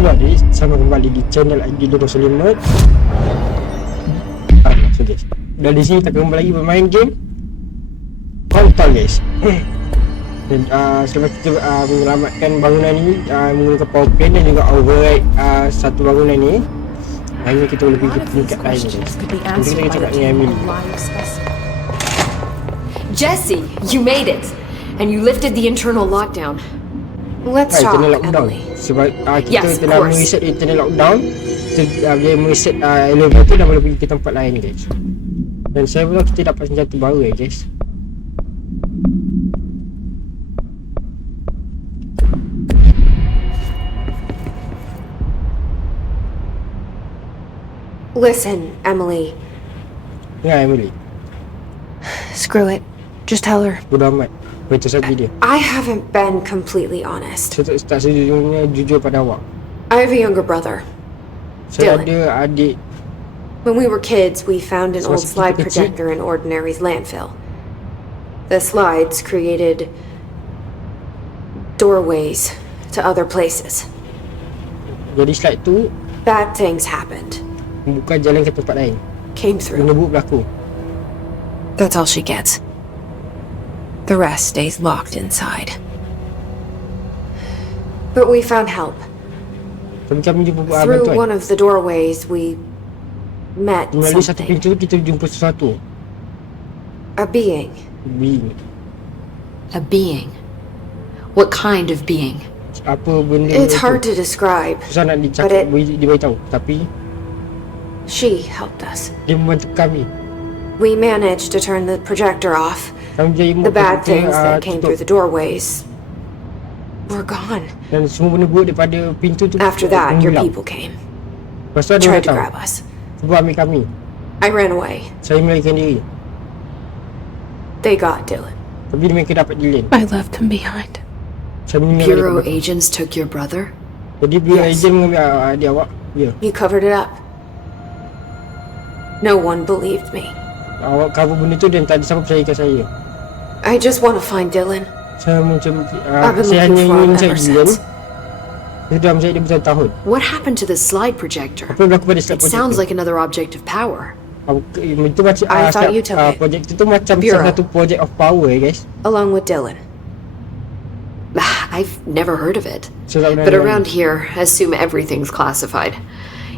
Itulah guys, sama kembali di channel ID Dodo Selimet. So guys, dan di sini kita kembali lagi bermain game Kontol guys. Dan selepas kita menyelamatkan bangunan ini menggunakan power plant dan juga override satu bangunan ini, hanya kita boleh pergi ke tingkat lain guys. Nanti kita cakap dengan Emily. Jesse, you made it, and you lifted the internal lockdown. Let's talk, Emily. Sebab kita telah mereset internal lockdown. Kita mereset elevator dan boleh pergi ke tempat lain guys. Dan saya pula kita dapat senjata baru guys. Listen, Emily. Ya, Emily. Screw it. Just tell her. Bodoh amat. Baca saja dia. I haven't been completely honest. Saya tak sejujurnya jujur pada awak. I have a younger brother. Saya Dylan. ada adik. When we were kids, we found an old slide projector in Ordinary's landfill. The slides created doorways to other places. Jadi slide tu Bad things happened. buka jalan ke tempat lain. Came through. Benda buruk berlaku. That's all she gets. The rest stays locked inside. But we found help. Tapi kami jumpa Through bantuan. one of the doorways, we met Melalui satu something. pintu kita jumpa sesuatu. A being. Being. A being? What kind of being? Apa benda It's itu? hard to describe. Susah nak But dicakap, diberitahu. Tapi She helped us. dia membantu kami. We managed to turn the projector off. Kami jadi The bad things kita, that came through the doorways were gone. dan semua benda buruk daripada pintu tu After that, your menghilang. people came. Lepas tu ada orang Tried to datang grab us. cuba ambil kami. I ran away. Saya melarikan diri. They got Dylan. Tapi mereka dapat Dylan. I left him behind. Saya meninggal Bureau balik. agents took your brother? Jadi biar Yes. agent mengambil adik awak. Ya. You covered it up. No one believed me. Awak cover benda tu dan tak ada siapa percayakan saya. I just want to find Dylan. Saya macam I've been saya hanya looking for him ingin cari ever Dylan. since. Saya dah mencari dia bertahun-tahun. What happened to the slide projector? Apa yang berlaku pada slide It sounds project like another object of power. itu macam I thought you took it. project itu macam Bureau. salah satu project of power guys. Along with Dylan. I've never heard of it. So that But around here, assume everything's classified.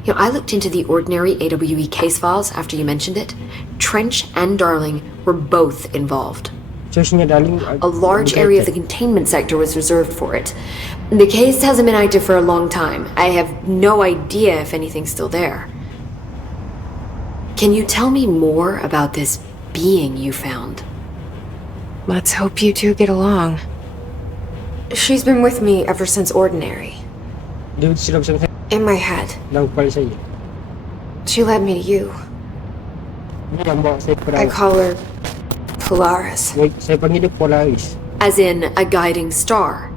You know, I looked into the Ordinary AWE case files after you mentioned it. Trench and Darling were both involved. Chelsea darling, A large area of the containment sector was reserved for it. The case hasn't been active for a long time. I have no idea if anything's still there. Can you tell me more about this being you found? Let's hope you two get along. She's been with me ever since Ordinary. dia sudah bersama saya In my head. dalam kepala saya. She led me to you. Dia yang bawa saya kepada I awak. call her Polaris. Saya panggil dia Polaris. As in a guiding star.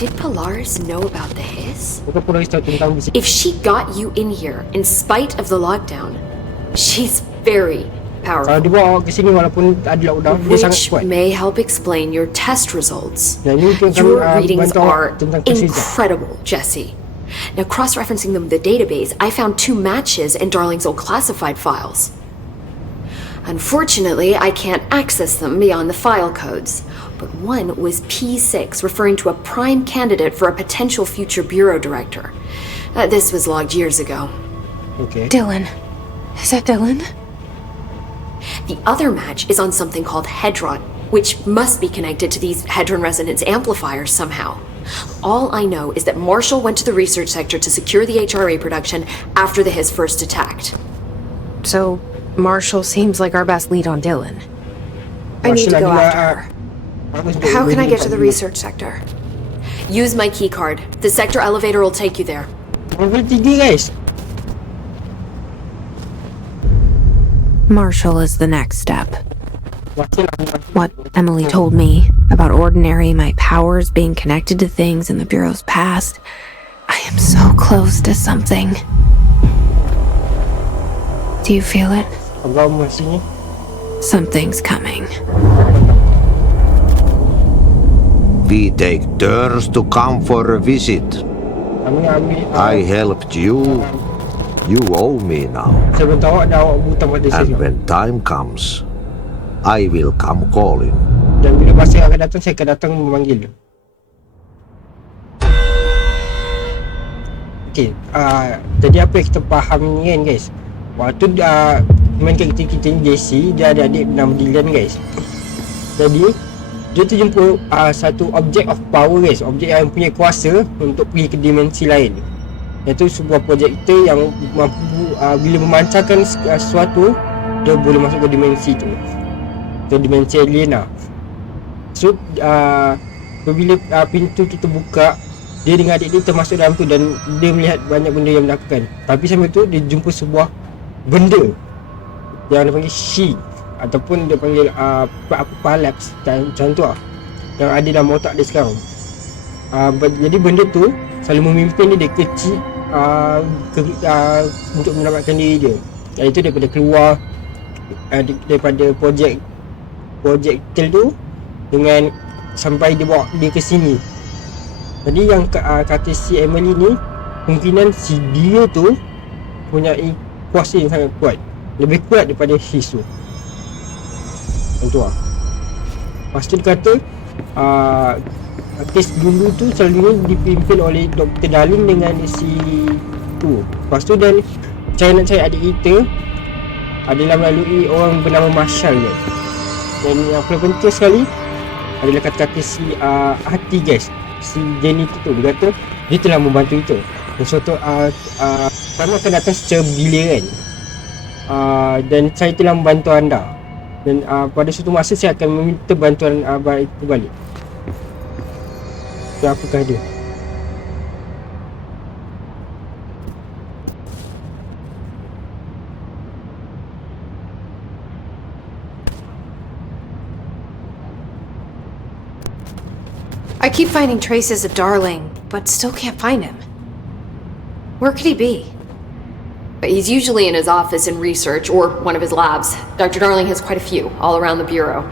Did Polaris know about the hiss? Bukan Polaris tahu tentang besi. If she got you in here in spite of the lockdown, she's very Kalau powerful. dia bawa awak ke sini walaupun ada lockdown, dia sangat Which kuat. may help explain your test results. Dan ini mungkin kami Your readings bantu awak are tentang kes hijau. incredible, Jesse. Now, cross-referencing them with the database, I found 2 matches in Darling's old classified files. Unfortunately, I can't access them beyond the file codes, but one was P6, referring to a prime candidate for a potential future bureau director. This was logged years ago. Okay. Dylan. Is that Dylan? The other match is on something called Hedron, which must be connected to these Hedron resonance amplifiers somehow. All I know is that Marshall went to the research sector to secure the HRA production after the hiss first attacked. So, Marshall seems like our best lead on Dylan. I need to go after her. How can I get to the research sector? Use my key card. The sector elevator will take you there. Level 3 guys. Marshall is the next step. Wakil lah. What Emily told me about Ordinary, my powers being connected to things in the Bureau's past. I am so close to something. Do you feel it? Abang masih ni. Something's coming. We take turns to come for a visit. I helped you. You owe me now. Saya beritahu awak dah awak hutang pada saya. And when time comes, I will come calling. Dan bila masa akan datang, saya akan datang memanggil. Okay, jadi apa yang kita faham ni kan guys, waktu main karakter kita ni JC, dia ada adik bernama Dylan guys. Jadi dia tu jumpa satu object of power guys, objek yang punya kuasa untuk pergi ke dimensi lain. Iaitu sebuah projektor yang mampu bila memancarkan sesuatu, dia boleh masuk ke dimensi tu, ke dimensi alien lah. So apabila pintu tu terbuka, dia dengan adik dia termasuk dalam tu dan dia melihat banyak benda yang berlakukan. Tapi sambil tu dia jumpa sebuah benda yang dia panggil she, ataupun dia panggil Palaps macam tu lah, yang ada dalam otak dia sekarang. Jadi benda tu selalu memimpin dia kecil untuk menyelamatkan diri dia, iaitu daripada keluar daripada projektil tu dengan sampai dia bawa dia ke sini. Jadi yang kata si Emily ni, kemungkinan si dia tu punya kuasa yang sangat kuat, lebih kuat daripada his tu. Macam tu lah. Lepas tu dia kata kes dulu tu selalunya dipimpin oleh Dr. Darling dengan si tu. Lepas tu dan cara nak cari adik kita adalah melalui orang bernama Marshall guys. Dan yang paling penting sekali adalah kata-kata si hati guys, si Jenny tu dia kata dia telah membantu kita. Dan suatu kami akan datang secara giliran, dan saya telah membantu anda. Dan pada suatu masa saya akan meminta bantuan itu balik. So, apakah dia? I keep finding traces of Darling, but still can't find him. Where could he be? But he's usually in his office in research or one of his labs. Dr. Darling has quite a few all around the Bureau.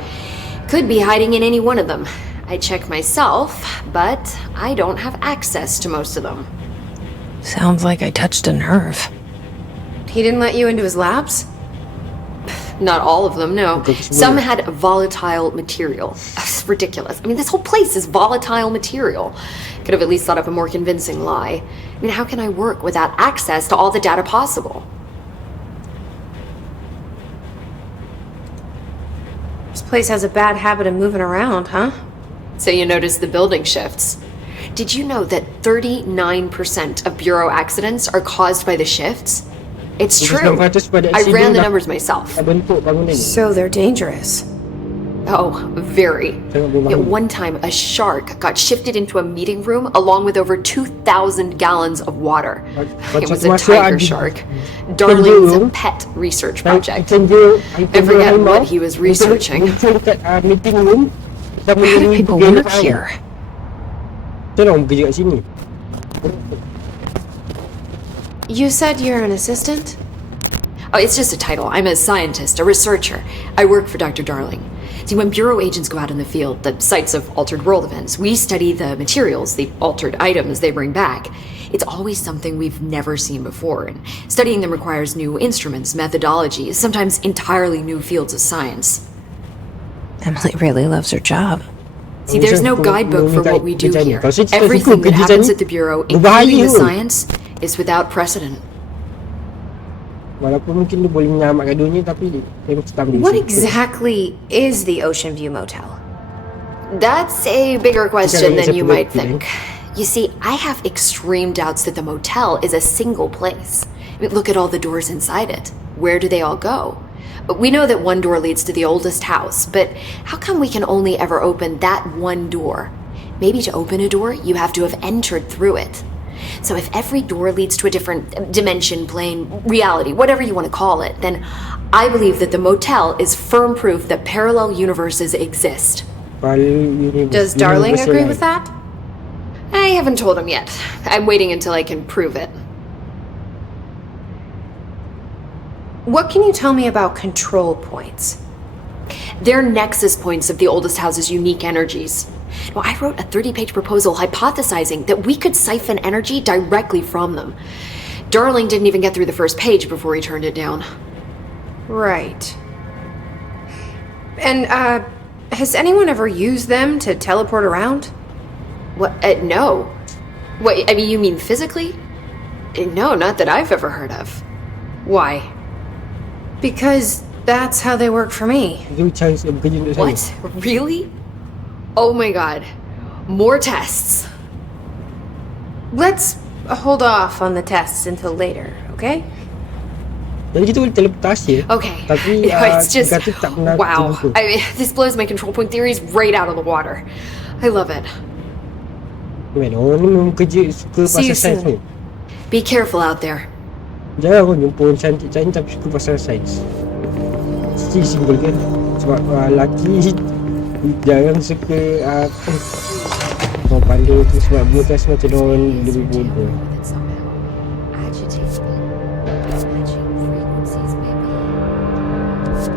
Could be hiding in any one of them. I check myself, but I don't have access to most of them. Sounds like I touched a nerve. He didn't let you into his labs? Not all of them, no. Some had volatile material. It's ridiculous. I mean, this whole place is volatile material. Could have at least thought up a more convincing lie. I mean, how can I work without access to all the data possible? This place has a bad habit of moving around, huh? So you notice the building shifts. Did you know that 39% of Bureau accidents are caused by the shifts? It's true. I ran the numbers myself. So they're dangerous. Oh, very. At one time, a shark got shifted into a meeting room along with over 2,000 gallons of water. It was a tiger shark. Darling's pet research project. I forget what he was researching. How do people work here? You said you're an assistant? Oh, it's just a title. I'm a scientist, a researcher. I work for Dr. Darling. See, when Bureau agents go out in the field, the sites of altered world events, we study the materials, the altered items they bring back. It's always something we've never seen before, and studying them requires new instruments, methodologies, sometimes entirely new fields of science. Emily really loves her job. See, there's no guidebook for what we do here. Everything that happens at the Bureau, including the science, is without precedent. What exactly is the Ocean View Motel? That's a bigger question than you might think. You see, I have extreme doubts that the motel is a single place. I mean, look at all the doors inside it. Where do they all go? We know that one door leads to the oldest house, but how come we can only ever open that one door? Maybe to open a door, you have to have entered through it. So if every door leads to a different dimension, plane, reality, whatever you want to call it, then I believe that the motel is firm proof that parallel universes exist. Does Darling agree with that? I haven't told him yet. I'm waiting until I can prove it. What can you tell me about control points? They're nexus points of the oldest house's unique energies. Well, I wrote a 30-page proposal hypothesizing that we could siphon energy directly from them. Darling didn't even get through the first page before he turned it down. Right. And, has anyone ever used them to teleport around? What? No. What, I mean, you mean physically? No, not that I've ever heard of. Why? Because that's how they work for me. Dia cari bekerja untuk saya. What? Really? Oh my god. More tests. Let's hold off on the tests until later, okay? Jadi kita boleh teleportasi ya. Okay. Tapi It's just, kata tak pernah wow. terjumpa. I mean, this blows my control point theories right out of the water. I love it. Man, orang ni memang kerja suka See you pasal sains ni. soon. Be careful out there. Jarang kau jumpa orang cantik-cantik tapi suka pasal sains. Mesti single kan? Sebab lelaki jarang suka orang pandai tu sebab mereka macam orang lebih bodoh.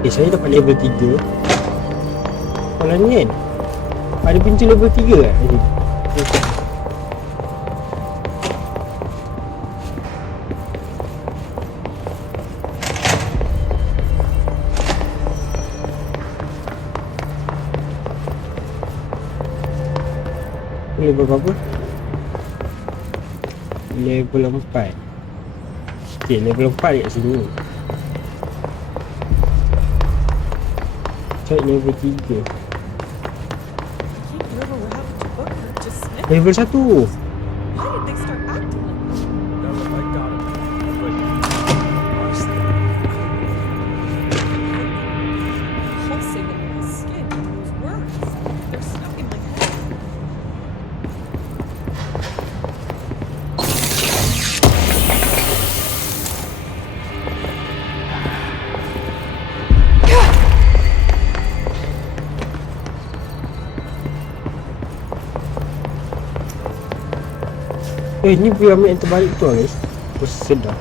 Saya dapat level 3. Kalau ni kan ada pintu level 3 kan? Level berapa? Level 4. Okay, level 4 kat sini. Cek level 3. Level 1. Ni piramid yang terbalik tu guys. Aku sedar.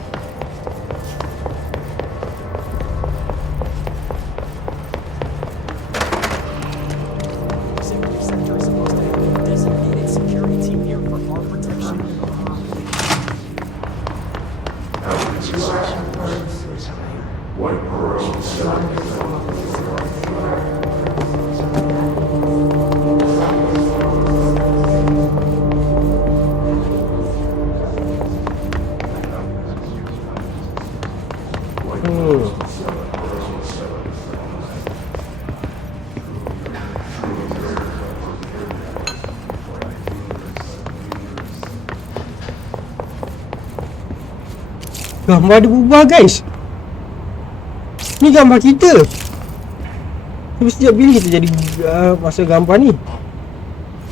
Gambar dia berubah guys. Ni gambar kita. Tapi sejak bila kita jadi masa gambar ni?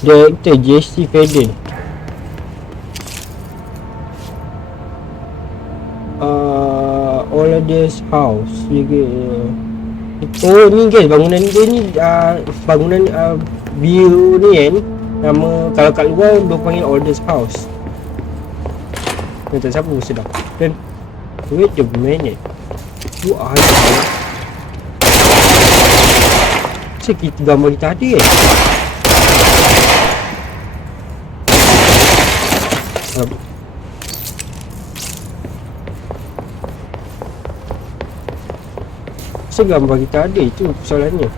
Director JC Faden. Olade's house. Oh ni guys, bangunan dia ni bangunan view ni kan. Nama kalau kat luar dia panggil Olade's house. Tak siapa mesti dah. Dan wait a minute. Tu ada. Cik kita gambar kita ada kan? Cik gambar kita ada, itu persoalannya.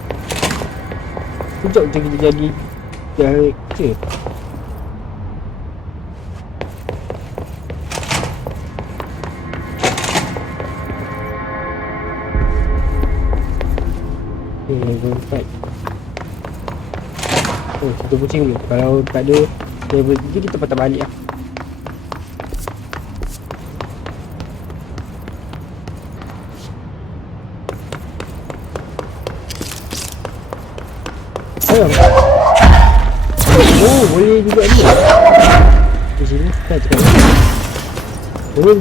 Sekejap je kita jadi director. Level 4. Oh, kita pusing dulu. Kalau tak ada level 3 kita patah balik lah. Oh, boleh juga ni. Di sini kita tekan. Ini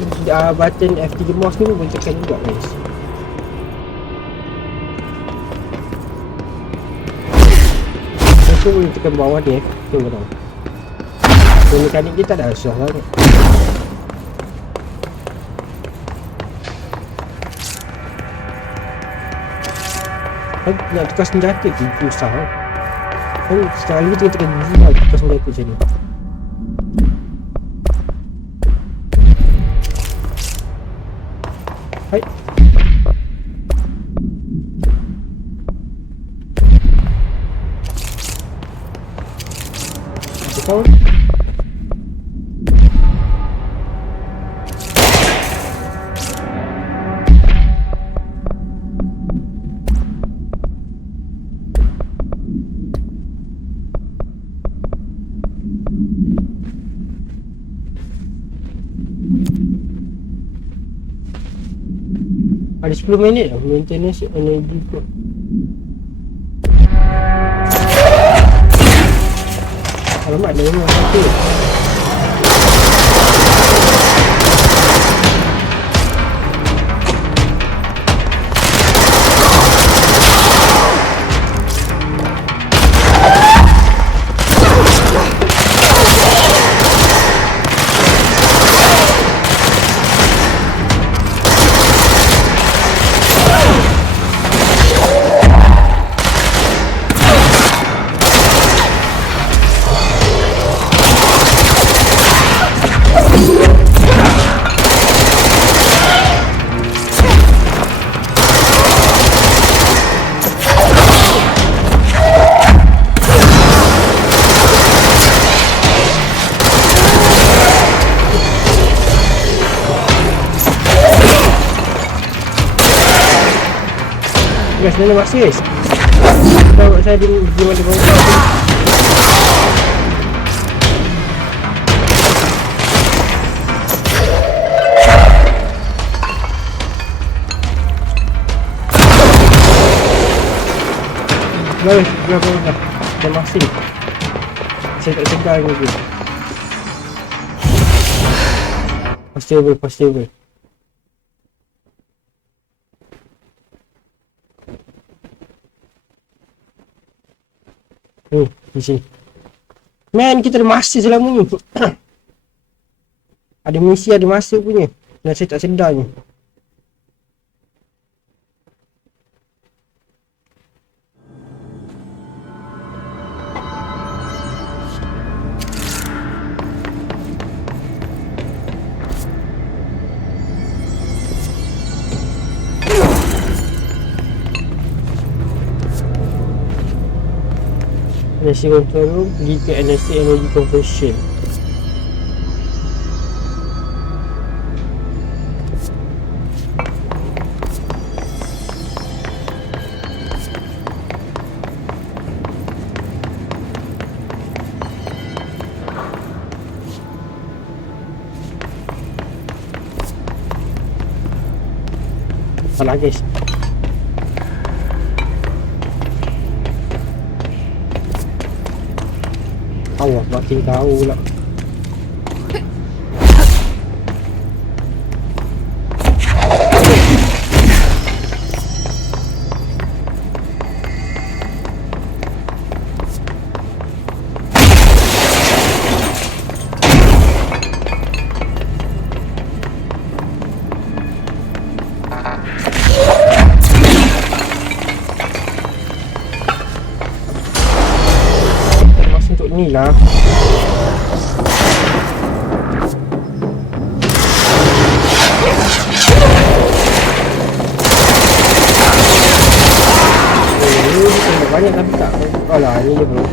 button F3 mouse ni boleh tekan juga guys. Aku boleh tekan bawah dia. Tengok tau. Mekanik kita dah susah sangat. Nak tukar senjata tu susah. Kan sekali lagi kita kena gigi lah lepas senjata macam ni. Hai. Kau ada 10 minit lah maintenance energy kot. Alamak, dia memang satu. Guys, mana masih guys? Tahu saya di mana kau? Guys, berapa? Dah masih. Saya tak sedar lagi. Possible. Di sini. Man, kita ada masa selama ni. Ada misi, ada masa punya. Dan saya tak sedar ni. Energy control room, pergi ke energy conversion. Salah guys. Allah, makin tahu pula. Masih untuk ni lah. Banyak tapi tak. Alah, ni je bro.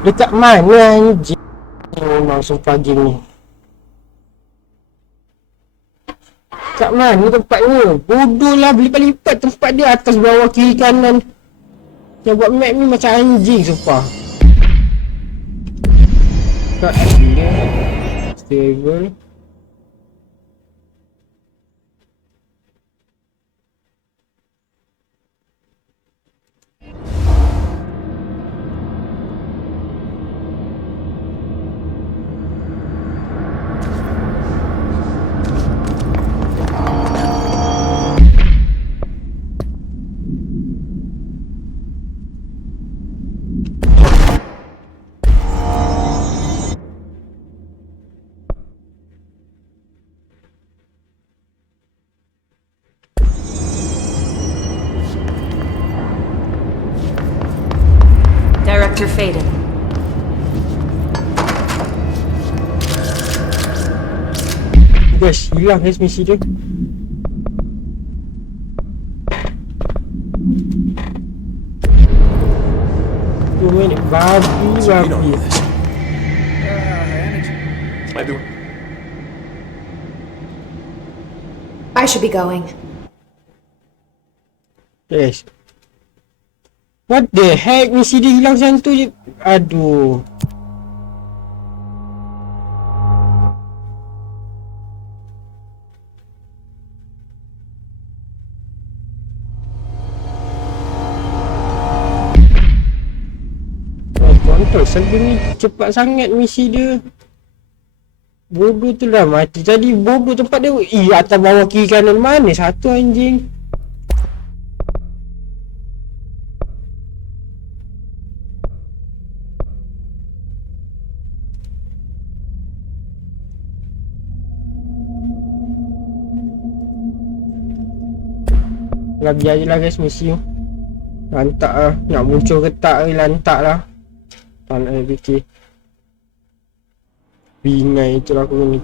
Dekat mana anjing? Memang sumpah game ni. Dekat mana tempatnya? Bodoh lah, berlipat-lipat tempat dia, atas bawah kiri kanan. Yang buat map ni macam anjing sumpah. Dekat dia stable. Dr. Faden. Guys, hilang guys misi dia. Tuh ini babi. I should be going. Guys. What the heck, misi dia hilang macam tu je. Aduh. Kontrol serba ni cepat sangat misi dia. Bodoh tu dah mati. Tadi bodoh tempat dia. Atas bawah kiri kanan mana satu anjing. Lah biar je lah guys misi tu. Lantak lah. Nak muncul ke tak lantak lah. Tak nak fikir. Bingai tu lah aku ni.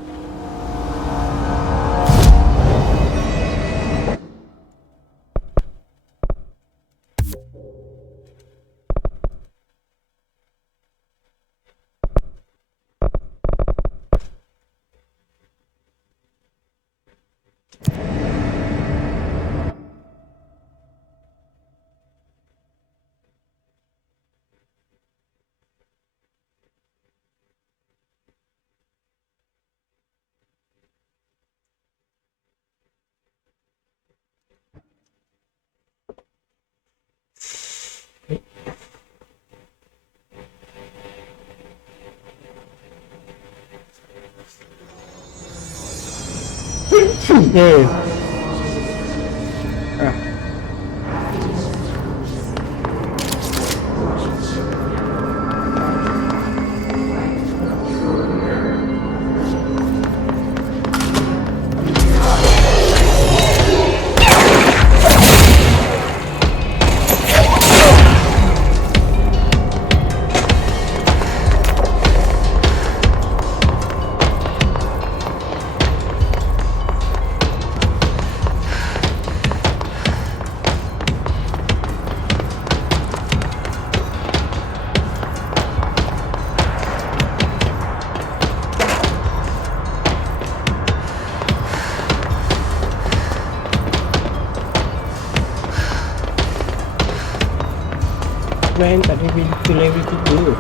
Main tak ada pintu level 3.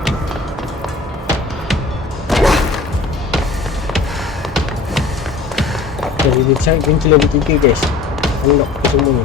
Jadi dia cari pintu level 3 guys. Unlock ke semua ni.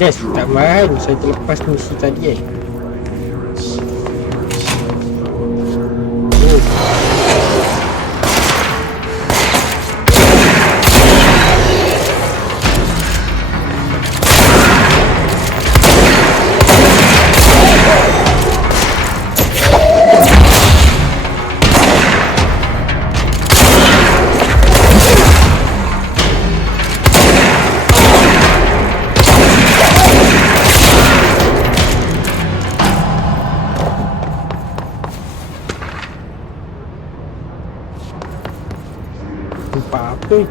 Des tak main. Saya terlepas misi tadi Ui.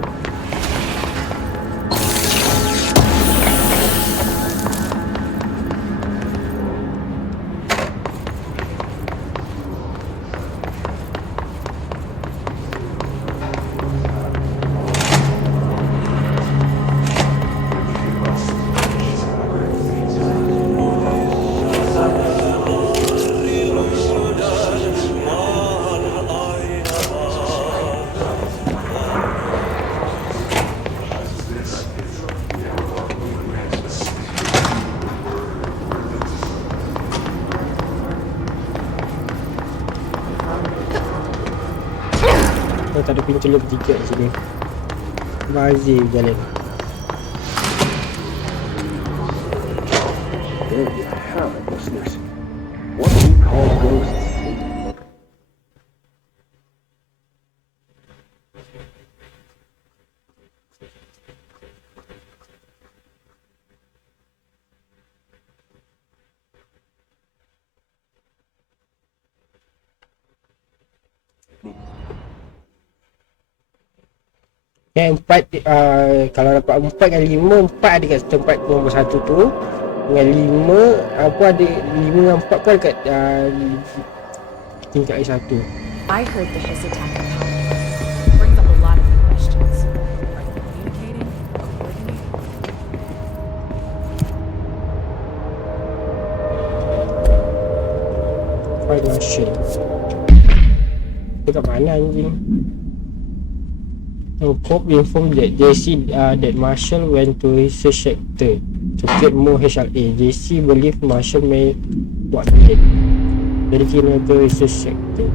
Oh, tak ada pintu bertiga kat sini. Bazir jalan. What we call ghosts. Yang empat, kalau dapat 4 dengan 5, 4 ada kat tempat nombor 1 tu. Dengan 5, aku ada 5 dengan 4 pun dekat tingkat air 1. I heard the his attack on Howard brings up a lot of questions. Are they communicating? Coordinating? Find Marshall. Dekat mana anjing? Oh, Cobb informed that JC that Marshall went to research sector to get more HLA. JC believed Marshall may what needed. Jadi kena ke research sector.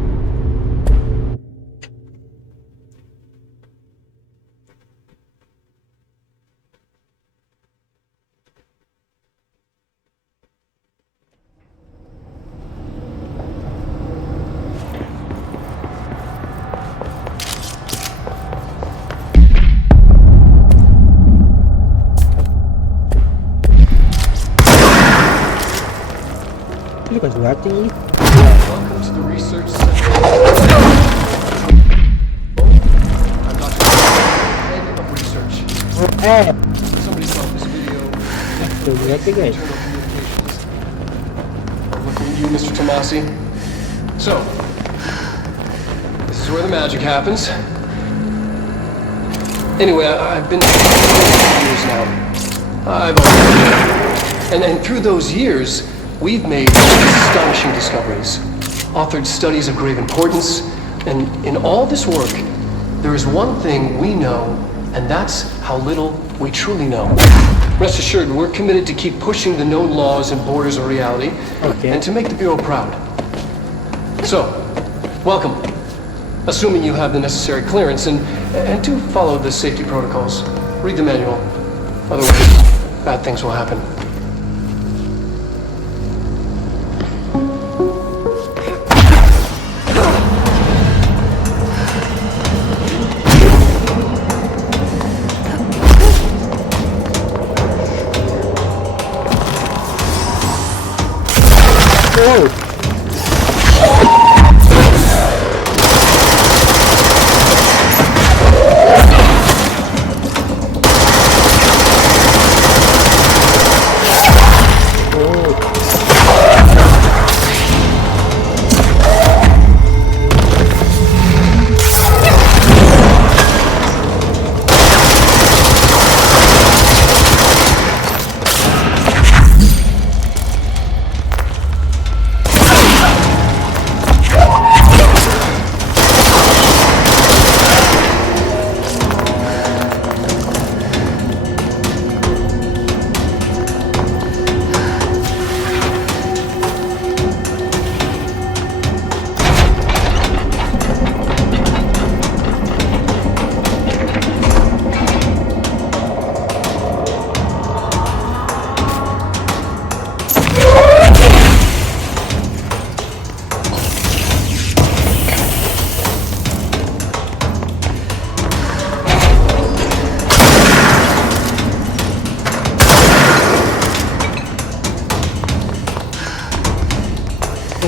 Bukan surat hati. Welcome to the research center. I'm Dr. Head of Research. Somebody saw this video. Surat hati guys. Internal communications. I'm looking at you, Mr. Tomasi. So, this is where the magic happens. Anyway, I've been here for years now. And through those years, we've made astonishing discoveries, authored studies of grave importance, and in all this work, there is one thing we know, and that's how little we truly know. Rest assured, we're committed to keep pushing the known laws and borders of reality, and to make the Bureau proud. So, welcome. Assuming you have the necessary clearance, and to follow the safety protocols. Read the manual. Otherwise, bad things will happen. Oh.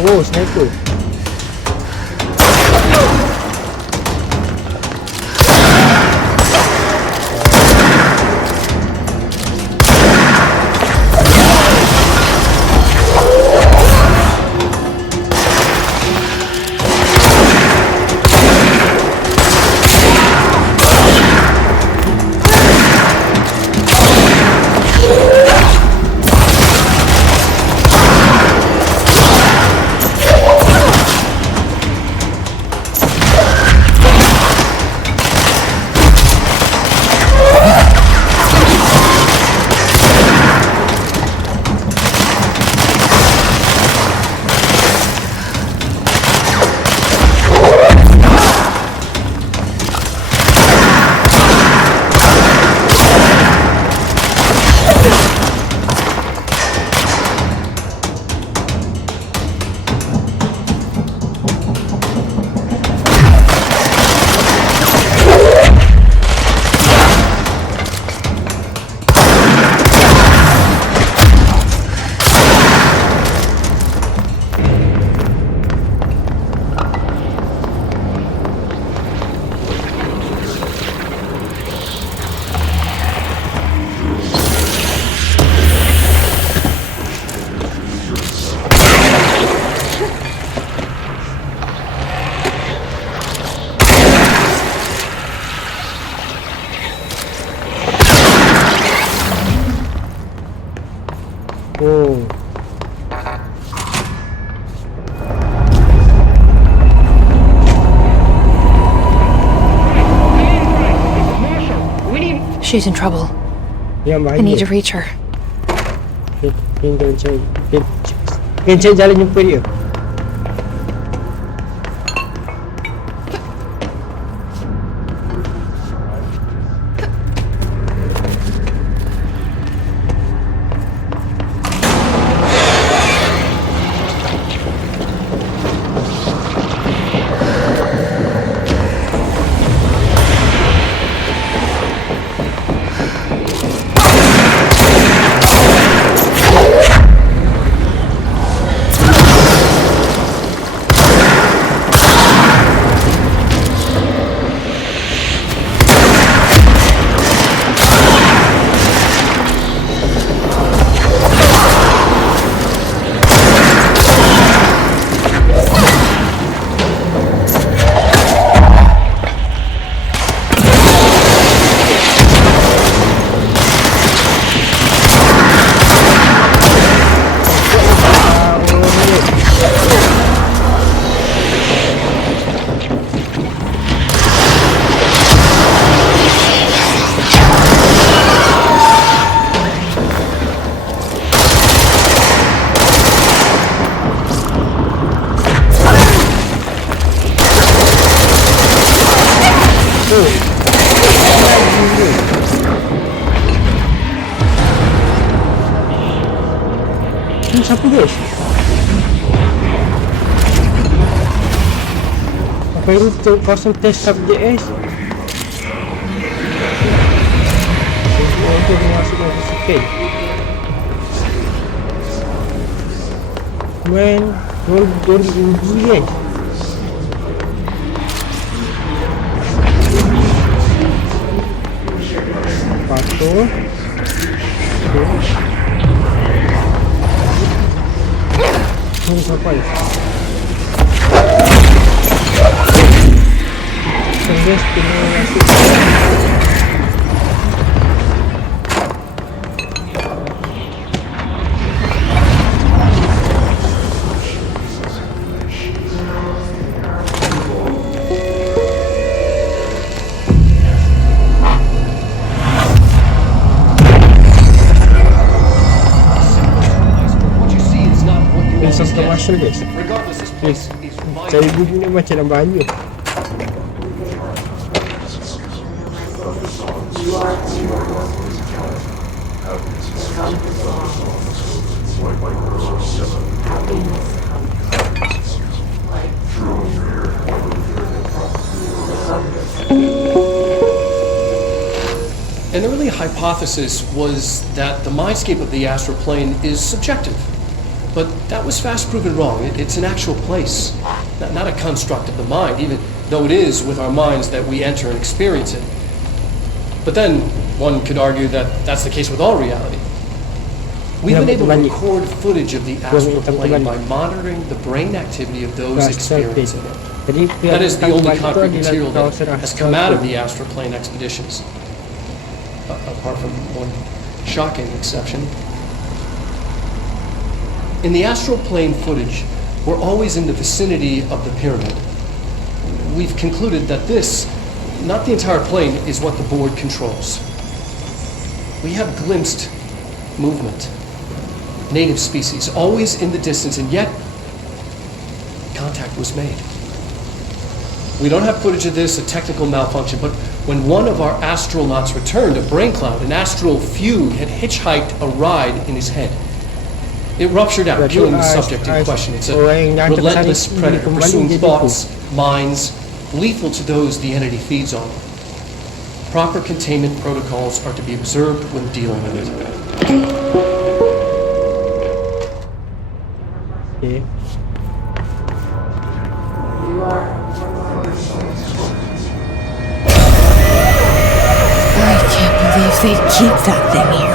Oh, sniper. She's in trouble. Yang I need bahaya. to reach her. Kita cari. Kita cari jalan jumpa dia. Ini siapa guys? Apa ini kawasan test subjek guys? Untuk memasukkan sikit. Man, don't uji guys. Patut. Ini siapa ya? Guys, kena masuk. Marshall guys. Please. Cari buku ni macam dalam bahaya. An early hypothesis was that the mindscape of the astral plane is subjective. But that was fast proven wrong. It's an actual place, not a construct of the mind, even though it is with our minds that we enter and experience it. But then one could argue that that's the case with all reality. We've been able to record footage of the astral plane by monitoring the brain activity of those experiencing it. That is the only concrete material that has come out of the astral plane expeditions, apart from one shocking exception. In the astral plane footage, we're always in the vicinity of the pyramid. We've concluded that this, not the entire plane, is what the board controls. We have glimpsed movement, native species, always in the distance, and yet contact was made. We don't have footage of this, a technical malfunction, but when one of our astronauts returned, a brain cloud, an astral fugue, had hitchhiked a ride in his head. It ruptured out, killing the subject in question. It's a relentless predator, pursuing thoughts, minds, lethal to those the entity feeds on. Proper containment protocols are to be observed when dealing with it. Okay. I can't believe they keep that thing here.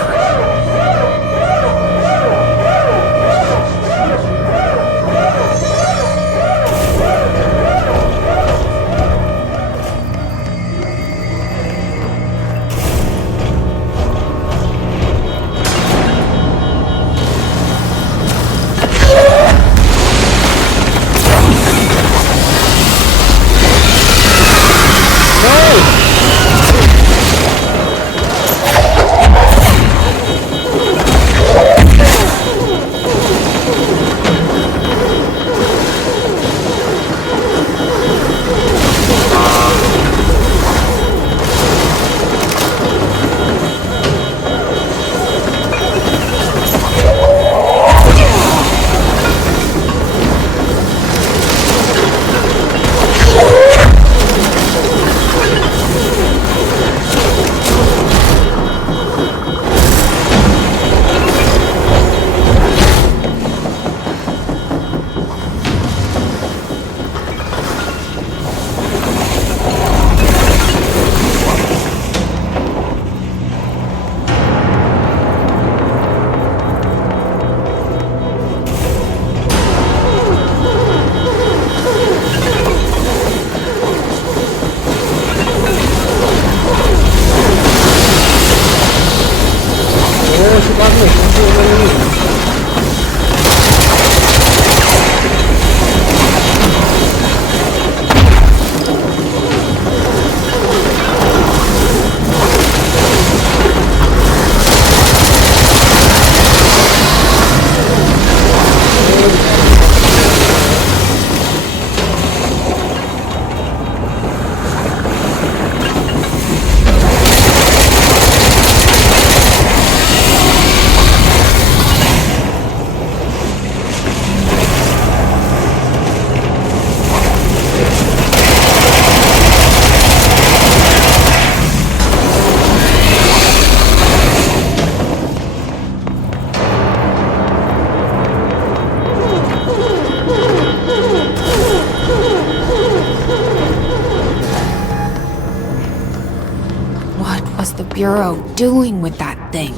Bureau doing with that thing?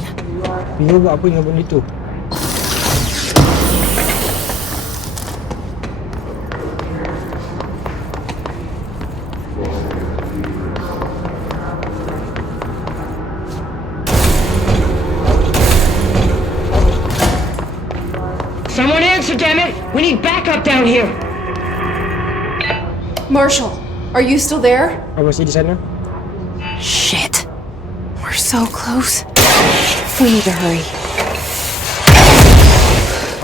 Dia buat apa dengan benda tu? Someone answer, damn it! We need backup down here! Marshall, are you still there? Kau masih di sana? Shit. We're so close. We need to hurry.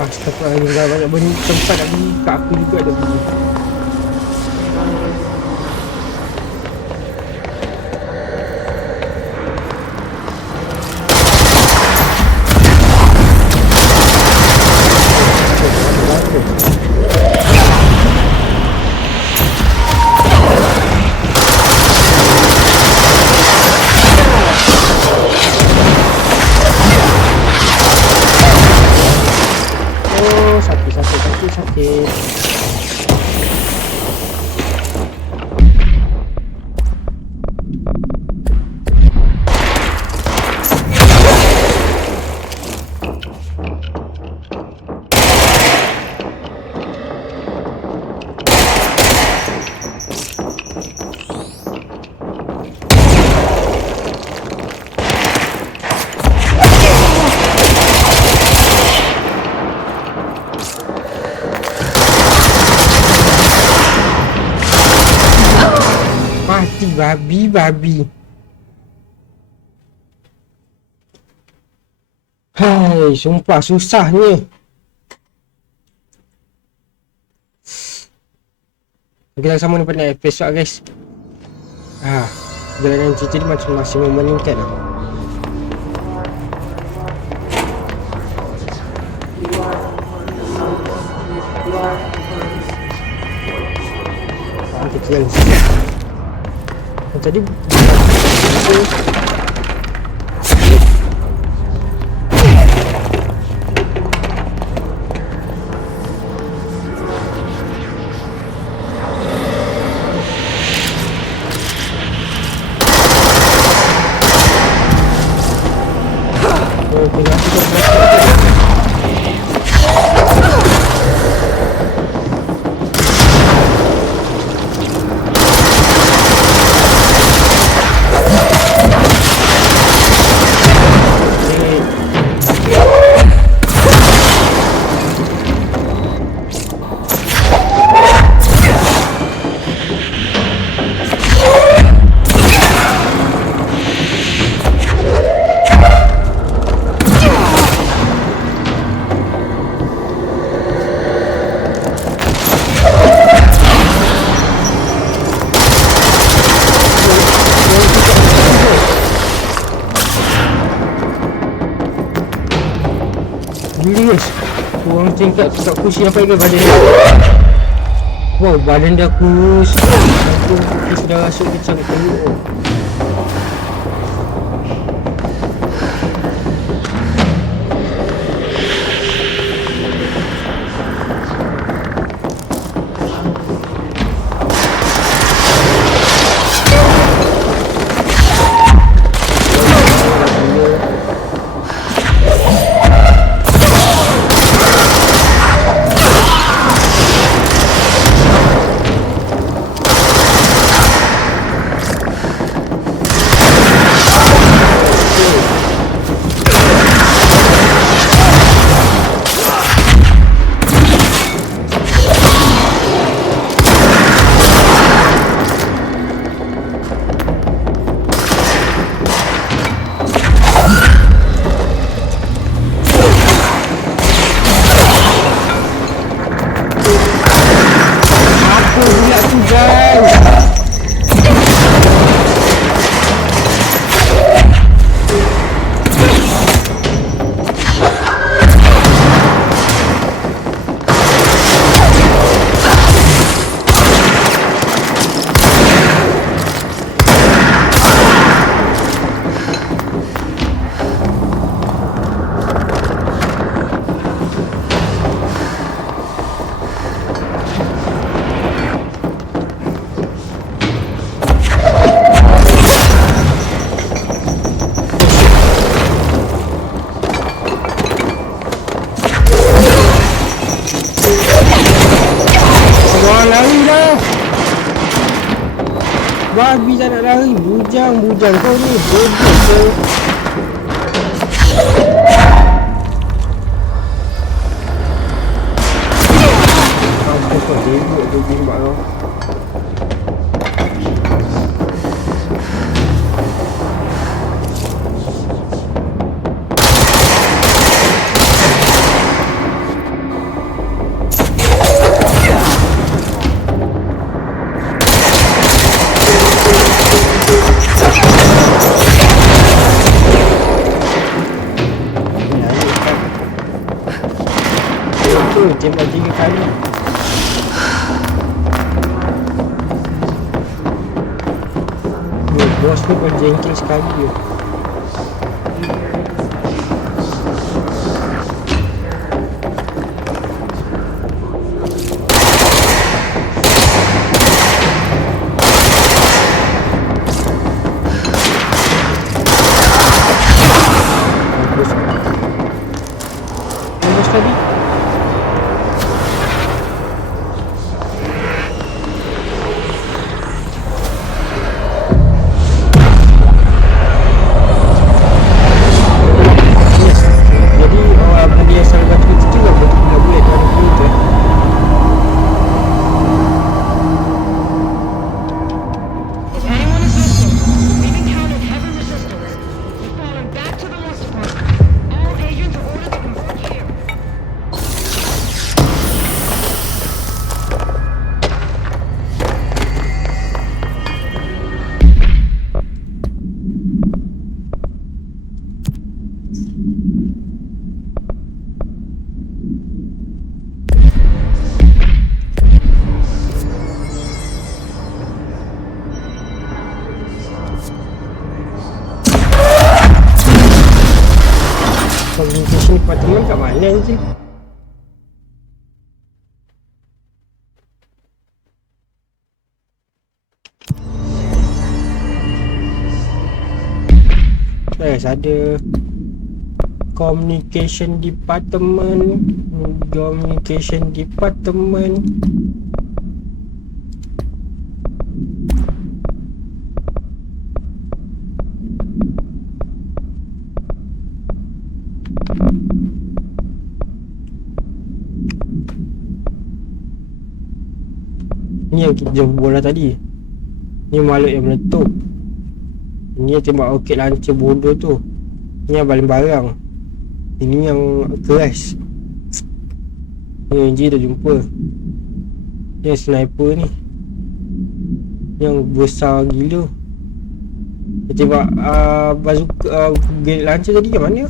Astagfirullahaladzim, dah banyak benda tempat nak pergi. Kat aku juga ada pergi. Sakit. Mati babi. Hai, sumpah susahnya. Kita sama pada episod guys. Jalanan cerita ni macam masih meningkat lah. Kita jalan sini. Tadi Gila, orang tingkat kursi sampai ke badan dia. Wow, badan dia kurus. Aku sudah rasuk kecil dulu. babi tak nak lari. Bujang kau ni. Bodoh kau. Kau tengok tu bimbak kau. Tembak 3 kali. Bos ni pun jengking sekali je. Bos tadi If anyone is listening, we've encountered heavy resistance. We've fallen back to the Masa point. All agents are ordered to converge here. communication department kat mana je? Yes, ada communication department. Ni yang kita jumpa bola tadi. Ni makhluk yang meletup. Ni yang tembak roket launcher bodoh tu. Ni yang baling barang. Ini yang keras. Ni yang je dah jumpa. Ni yang sniper ni. Yang besar gila. Dia tembak bazooka grenade launcher tadi yang mana?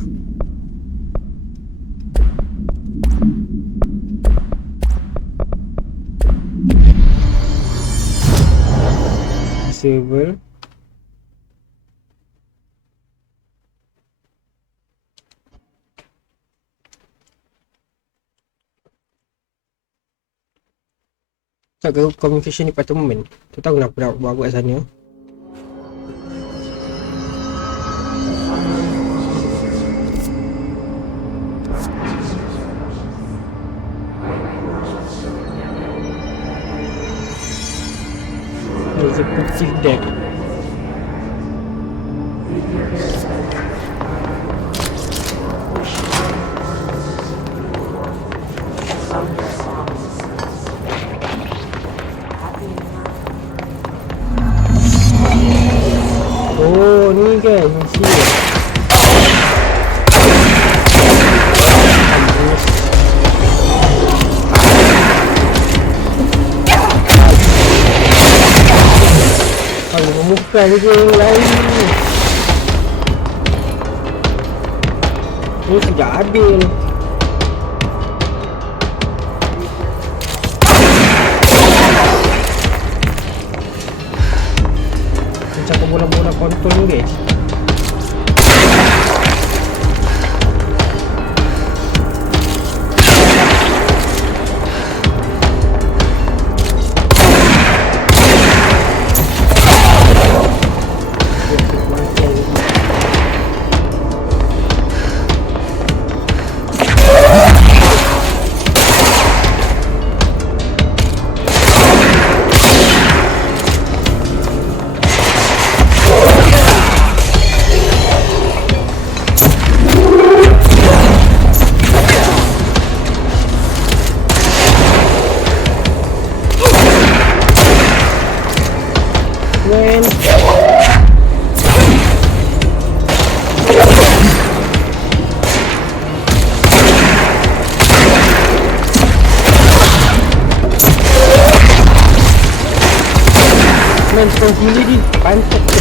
Disable. Tak ke communication department. Tak tahu kenapa nak buat kat sana. Executive deck. Oh, ni kan mesti. Kalau memuka je yang lain ni. Ni sudah adil. Macam bola-bola kontrol ni guys. men. Men, kau gila di pantat tu.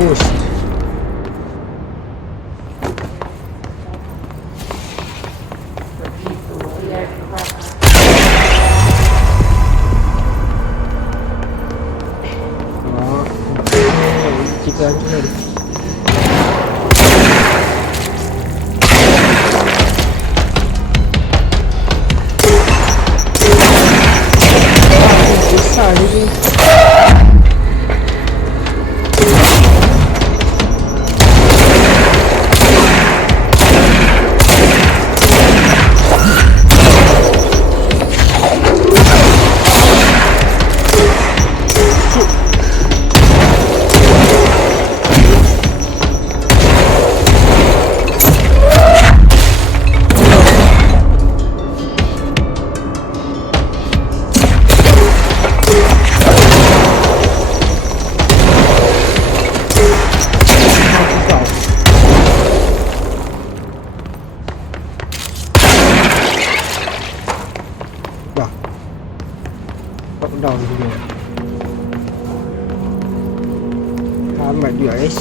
Push. Kita hancur. Besar ni. Down juga. Amat juga guys.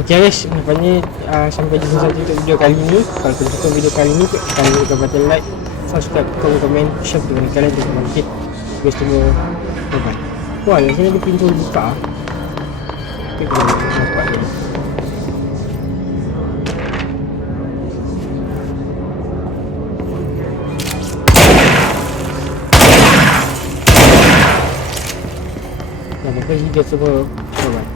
Okay guys, nampaknya sampai di sini untuk video kali ini. Kalau kalian suka video kali ini, kalian lupa button like, subscribe, komen, share dengan kalian untuk semakin guys semua. Bye bye. Wah, di sini ada pintu buka. Kita nampak ni. Nampak dia semua. Bye bye.